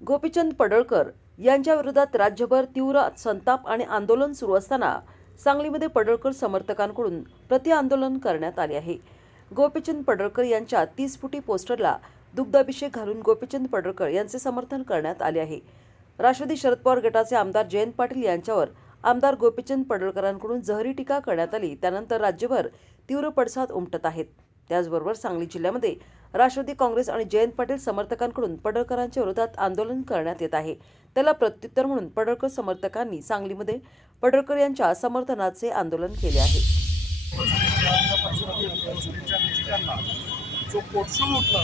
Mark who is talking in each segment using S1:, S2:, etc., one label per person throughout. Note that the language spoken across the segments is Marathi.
S1: गोपीचंद पडळकर यांच्या विरोधात राज्यभर तीव्र संताप आणि आंदोलन सुरू असताना सांगलीमध्ये पडळकर समर्थकांकडून प्रतिआंदोलन करण्यात आले आहे. गोपीचंद पडळकर यांच्या तीस फुटी पोस्टरला दुग्धाभिषेक घालून गोपीचंद पडळकर यांचे समर्थन करण्यात आले आहे. राष्ट्रवादी शरद पवार गटाचे आमदार जयंत पाटील यांच्यावर आमदार गोपीचंद पडळकरांकडून जहरी टीका करण्यात आली. त्यानंतर राज्यभर तीव्र पडसाद उमटत आहेत. त्याचबरोबर सांगली जिल्ह्यामध्ये राष्ट्रवादी काँग्रेस आणि जयंत पाटील समर्थकांकडून पडळकरांच्या विरोधात आंदोलन करण्यात येत आहे. त्याला प्रत्युत्तर म्हणून पडळकर समर्थकांनी सांगलीमध्ये पडळकर यांच्या समर्थनाचे आंदोलन केले आहे.
S2: जो पोटशूल उठला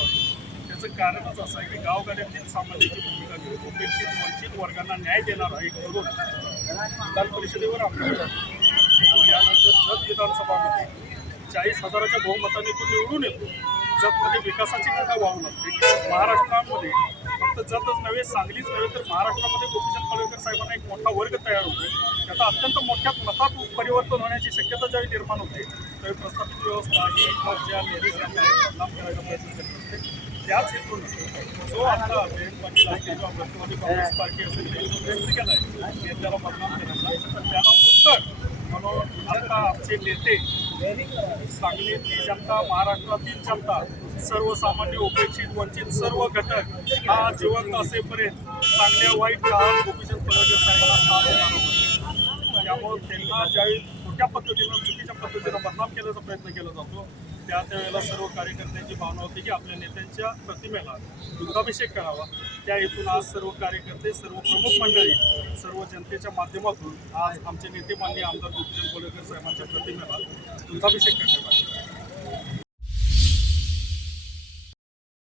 S2: त्याचं कारणच असं आहे की गावगाड्यातील सामान्याची भूमिका घेऊन उपेक्षित वंचित वर्गांना न्याय देणार एक करून विधान परिषदेवर आमदार यानंतर जत विधानसभामध्ये चाळीस हजाराच्या बहुमताने तो निवडून येतो. जतमध्ये विकासाची कथा वाहू लागते. महाराष्ट्रामध्ये फक्त जतच नव्हे सांगलीच नव्हे तर महाराष्ट्रामध्ये गोपीचंद पडळकर साहेबांना एक मोठा वर्ग तयार होतो त्याचा अत्यंत मोठ्या मतात परिवर्तन होण्याची शक्यता ज्यावेळी निर्माण होते त्यावेळी प्रस्थापित व्यवस्था ही ज्या लेडीज बदनाम करायचा प्रयत्न करत असते. त्याच हेतून जो आपला जयंत पाटील असतील किंवा राष्ट्रवादी काँग्रेस पार्टी असेल त्यांनी जो प्रयत्न केला आहे नेत्याला बदनाम करायचा. तर त्याला उत्तर म्हणून आता आमचे नेते Uh, सांगलीतील जनता महाराष्ट्रातील जनता सर्वसामान्य उपेक्षित वंचित सर्व घटक हा जिवंत असेपर्यंत चांगल्या वाईट काळात गोपीचंद पडळकर साहेबांना साथ देणार त्यामुळे त्यांना ज्यावेळी मोठ्या पद्धतीनं चुकीच्या पद्धतीनं बदनाम केल्याचा प्रयत्न केला जातो त्या त्यावेळेला सर्व कार्यकर्त्यांची भावना होती की आपल्या नेत्यांच्या प्रतिमेला दुग्धाभिषेक करावा. त्या हेतून आज सर्व कार्यकर्ते सर्व प्रमुख मंडळी सर्व जनतेच्या माध्यमातून आज आमचे नेते मान्य आमदार गोपीचंद कोलेकर साहेबांच्या प्रतिमेला दुग्धाभिषेक करण्यात आला.